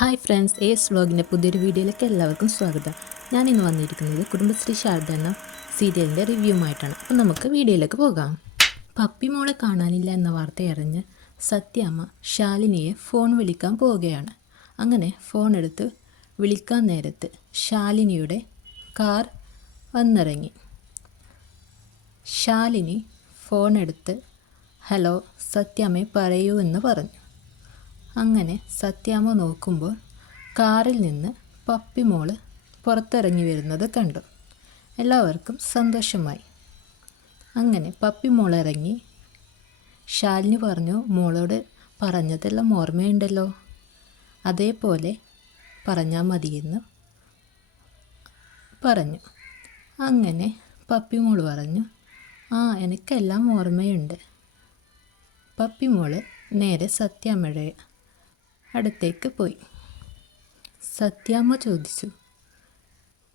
Hi friends, S വ്ളോഗിൻ്റെ പുതിയൊരു വീഡിയോയിലേക്ക് എല്ലാവർക്കും സ്വാഗതം. ഞാനിന്ന് വന്നിരിക്കുന്നത് കുടുംബശ്രീ ശാരദ എന്ന സീരിയലിൻ്റെ റിവ്യൂമായിട്ടാണ്. അപ്പോൾ നമുക്ക് വീഡിയോയിലേക്ക് പോകാം. പപ്പി മോളെ കാണാനില്ല എന്ന വാർത്തയറിഞ്ഞ് സത്യാമ്മ ശാലിനിയെ ഫോൺ വിളിക്കാൻ പോവുകയാണ്. അങ്ങനെ ഫോൺ എടുത്ത് വിളിക്കാൻ നേരത്ത് ശാലിനിയുടെ കാർ വന്നിറങ്ങി. ശാലിനി ഫോൺ എടുത്ത് ഹലോ സത്യാമ്മേ പറയൂ എന്ന് പറഞ്ഞു. അങ്ങനെ സത്യാമ്മ നോക്കുമ്പോൾ കാറിൽ നിന്ന് പപ്പി മോള് പുറത്തിറങ്ങി വരുന്നത് കണ്ടു. എല്ലാവർക്കും സന്തോഷമായി. അങ്ങനെ പപ്പി മോളിറങ്ങി. ശാലിനി പറഞ്ഞു, മോളോട് പറഞ്ഞതെല്ലാം ഓർമ്മയുണ്ടല്ലോ, അതേപോലെ പറഞ്ഞാൽ മതിയെന്ന് പറഞ്ഞു. അങ്ങനെ പപ്പി മോള് പറഞ്ഞു, എനിക്കെല്ലാം ഓർമ്മയുണ്ട്. പപ്പി മോള് നേരെ സത്യാമ്മയുടെ അടുത്തേക്ക് പോയി. സത്യാമ്മ ചോദിച്ചു,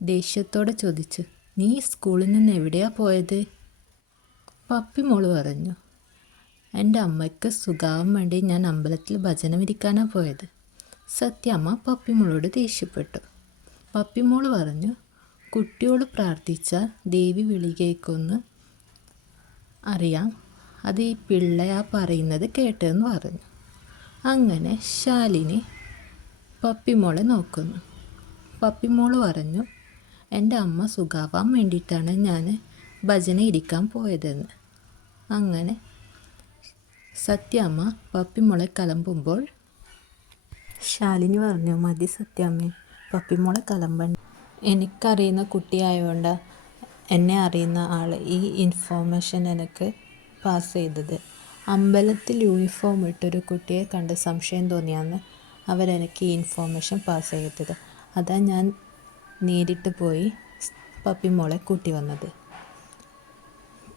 ദേഷ്യത്തോടെ ചോദിച്ചു, നീ സ്കൂളിൽ നിന്ന് എവിടെയാ പോയത്? പപ്പി മോള് പറഞ്ഞു, എൻ്റെ അമ്മയ്ക്ക് സുഖാവാൻ വേണ്ടി ഞാൻ അമ്പലത്തിൽ ഭജനം ഇരിക്കാനാണ് പോയത്. സത്യാമ്മ പപ്പിമോളോട് ദേഷ്യപ്പെട്ടു. പപ്പിമോള് പറഞ്ഞു, കുട്ടിയോട് പ്രാർത്ഥിച്ചാൽ ദേവി വിളി കേൾക്കുമെന്ന് അറിയാം, അത് ഈ പിള്ളയാ പറയുന്നത് കേട്ടെന്ന് പറഞ്ഞു. അങ്ങനെ ശാലിനി പപ്പിമോളെ നോക്കുന്നു. പപ്പിമോള് പറഞ്ഞു, എൻ്റെ അമ്മ സുഖാവാൻ വേണ്ടിയിട്ടാണ് ഞാൻ ഭജന ഇരിക്കാൻ പോയതെന്ന്. അങ്ങനെ സത്യാമ്മ പപ്പിമോളെ കലമ്പുമ്പോൾ ശാലിനി പറഞ്ഞു, മതി സത്യാമ്മേ, പപ്പിമോളെ കലമ്പണ്ട. എനിക്കറിയുന്ന കുട്ടിയായതുകൊണ്ട് എന്നെ അറിയുന്ന ആൾ ഈ ഇൻഫോർമേഷൻ എനിക്ക് പാസ് ചെയ്തത്. അമ്പലത്തിൽ യൂണിഫോം ഇട്ടൊരു കുട്ടിയെ കണ്ട് സംശയം തോന്നിയാന്ന് അവരെനിക്ക് ഈ ഇൻഫോർമേഷൻ പാസ് ചെയ്തത്. അതാ ഞാൻ നേരിട്ട് പോയി പപ്പിമോളെ കൂട്ടി വന്നത്.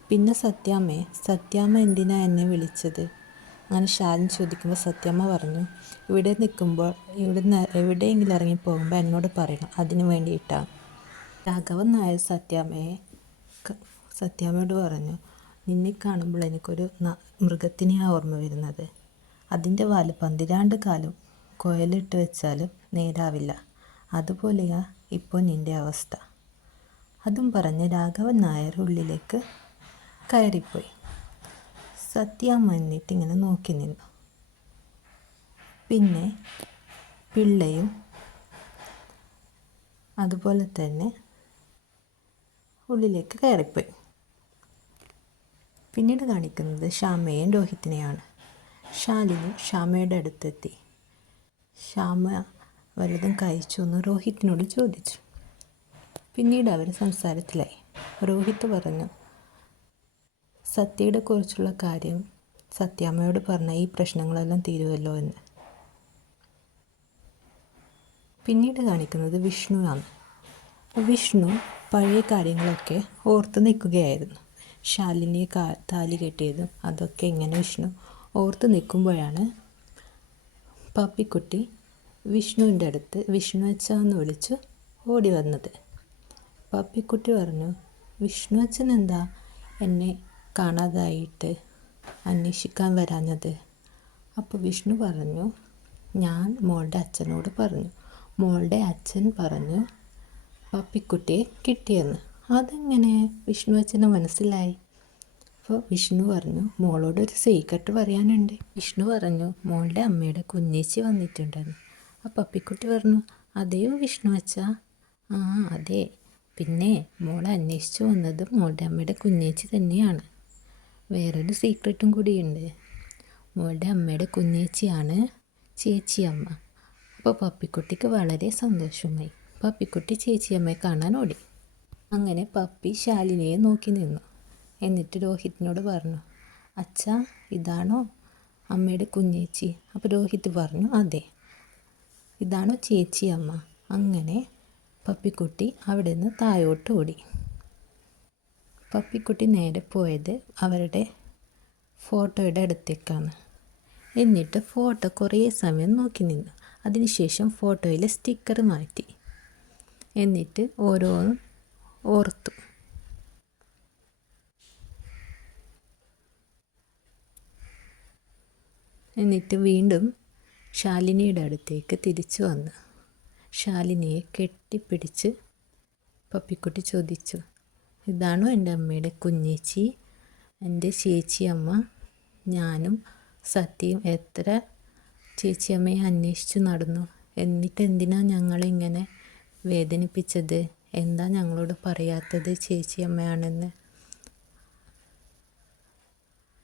പിന്നെ സത്യാമ്മ എന്തിനാ എന്നെ വിളിച്ചത്? അങ്ങനെ ശാലിനി ചോദിക്കുമ്പോൾ സത്യാമ്മ പറഞ്ഞു, ഇവിടെ നിൽക്കുമ്പോൾ ഇവിടുന്ന് എവിടെയെങ്കിലും ഇറങ്ങിപ്പോകുമ്പോൾ എന്നോട് പറയണം, അതിന് വേണ്ടിയിട്ടാണ്. രാഘവൻ നായർ സത്യാമ്മയോട് പറഞ്ഞു, നിന്നെ കാണുമ്പോൾ എനിക്കൊരു മൃഗത്തിനെയാണ് ഓർമ്മ വരുന്നത്. അതിൻ്റെ വാല് 12 കാലം കുഴലിട്ട് വെച്ചാലും നേരാവില്ല. അതുപോലെയാ ഇപ്പോൾ നിൻ്റെ അവസ്ഥ. അതും പറഞ്ഞ് രാഘവൻ നായർ ഉള്ളിലേക്ക് കയറിപ്പോയി. സത്യാമ്മ എന്നിട്ട് ഇങ്ങനെ നോക്കി നിന്നു. പിന്നെ പിള്ളയും അതുപോലെ തന്നെ ഉള്ളിലേക്ക് കയറിപ്പോയി. പിന്നീട് കാണിക്കുന്നത് ശ്യാമയും രോഹിത്തിനെയാണ്. ശാലിനി ശ്യാമയുടെ അടുത്തെത്തി. ശ്യാമ വല്ലതും കഴിച്ചു എന്ന് രോഹിത്തിനോട് ചോദിച്ചു. പിന്നീട് അവർ സംസാരത്തിലായി. രോഹിത്ത് പറഞ്ഞു, സത്യയുടെ കുറിച്ചുള്ള കാര്യം സത്യാമ്മയോട് പറഞ്ഞ ഈ പ്രശ്നങ്ങളെല്ലാം തീരുമല്ലോ എന്ന്. പിന്നീട് കാണിക്കുന്നത് വിഷ്ണുവാണ്. വിഷ്ണു പഴയ കാര്യങ്ങളൊക്കെ ഓർത്ത് നിൽക്കുകയായിരുന്നു. ശാലിനിയെ താലി കെട്ടിയതും അതൊക്കെ ഇങ്ങനെ വിഷ്ണു ഓർത്ത് നിൽക്കുമ്പോഴാണ് പപ്പിക്കുട്ടി വിഷ്ണുവിൻ്റെ അടുത്ത് വിഷ്ണു അച്ഛ എന്ന് വിളിച്ച് ഓടി വന്നത്. പപ്പിക്കുട്ടി പറഞ്ഞു, വിഷ്ണു അച്ഛൻ എന്താ എന്നെ കാണാതായിട്ട് അന്വേഷിക്കാൻ വരാഞ്ഞത്? അപ്പോൾ വിഷ്ണു പറഞ്ഞു, ഞാൻ മോളുടെ അച്ഛനോട് പറഞ്ഞു. മോളുടെ അച്ഛൻ പറഞ്ഞു പപ്പിക്കുട്ടിയെ കിട്ടിയെന്ന്. അതെങ്ങനെ വിഷ്ണു അച്ഛന് മനസ്സിലായി? അപ്പോൾ വിഷ്ണു പറഞ്ഞു, മോളോടൊരു സീക്രട്ട് പറയാനുണ്ട്. വിഷ്ണു പറഞ്ഞു, മോളുടെ അമ്മയുടെ കുഞ്ഞേച്ചി വന്നിട്ടുണ്ടെന്ന്. ആ പപ്പിക്കുട്ടി പറഞ്ഞു, അതെയോ വിഷ്ണു അച്ഛാ? അതെ. പിന്നെ മോളെ അന്വേഷിച്ചു വന്നത് മോളുടെ അമ്മയുടെ കുഞ്ഞേച്ചി തന്നെയാണ്. വേറൊരു സീക്രട്ടും കൂടിയുണ്ട്. മോളുടെ അമ്മയുടെ കുഞ്ഞേച്ചിയാണ് ചേച്ചിയമ്മ. അപ്പോൾ പപ്പിക്കുട്ടിക്ക് വളരെ സന്തോഷമായി. പപ്പിക്കുട്ടി ചേച്ചിയമ്മയെ കാണാൻ ഓടി. അങ്ങനെ പപ്പി ശാലിനിയെ നോക്കി നിന്നു. എന്നിട്ട് രോഹിത്തിനോട് പറഞ്ഞു, അച്ഛാ, ഇതാണോ അമ്മയുടെ കുഞ്ഞേച്ചി? അപ്പോൾ രോഹിത് പറഞ്ഞു, അതെ. ഇതാണോ ചേച്ചി അമ്മ? അങ്ങനെ പപ്പിക്കുട്ടി അവിടെ നിന്ന് താഴോട്ട് ഓടി. പപ്പിക്കുട്ടി നേരെ പോയത് അവരുടെ ഫോട്ടോയുടെ അടുത്തേക്കാണ്. എന്നിട്ട് ഫോട്ടോ കുറേ സമയം നോക്കി നിന്നു. അതിനുശേഷം ഫോട്ടോയിലെ സ്റ്റിക്കർ മാറ്റി. എന്നിട്ട് ഓരോന്നും ഓർത്തു. എന്നിട്ട് വീണ്ടും ശാലിനിയുടെ അടുത്തേക്ക് തിരിച്ചു വന്നു. ശാലിനിയെ കെട്ടിപ്പിടിച്ച് പപ്പിക്കുട്ടി ചോദിച്ചു, ഇതാണോ എൻ്റെ അമ്മയുടെ കുഞ്ഞേച്ചി? എൻ്റെ ചേച്ചിയമ്മ ഞാനും സത്യയും എത്ര ചേച്ചിയമ്മയെ അന്വേഷിച്ചു നടന്നു. എന്നിട്ട് എന്തിനാ ഞങ്ങളിങ്ങനെ വേദനിപ്പിച്ചത്? എന്താ ഞങ്ങളോട് പറയാത്തത് ചേച്ചിയമ്മയാണെന്ന്?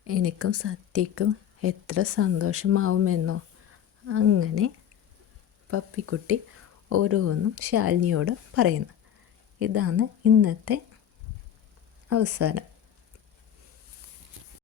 എനിക്കും സത്യക്കും എത്ര സന്തോഷമാവുമെന്നോ. അങ്ങനെ പപ്പിക്കുട്ടി ഓരോന്നും ശാലിനിയോട് പറയുന്നു. ഇതാണ് ഇന്നത്തെ അവസാനം.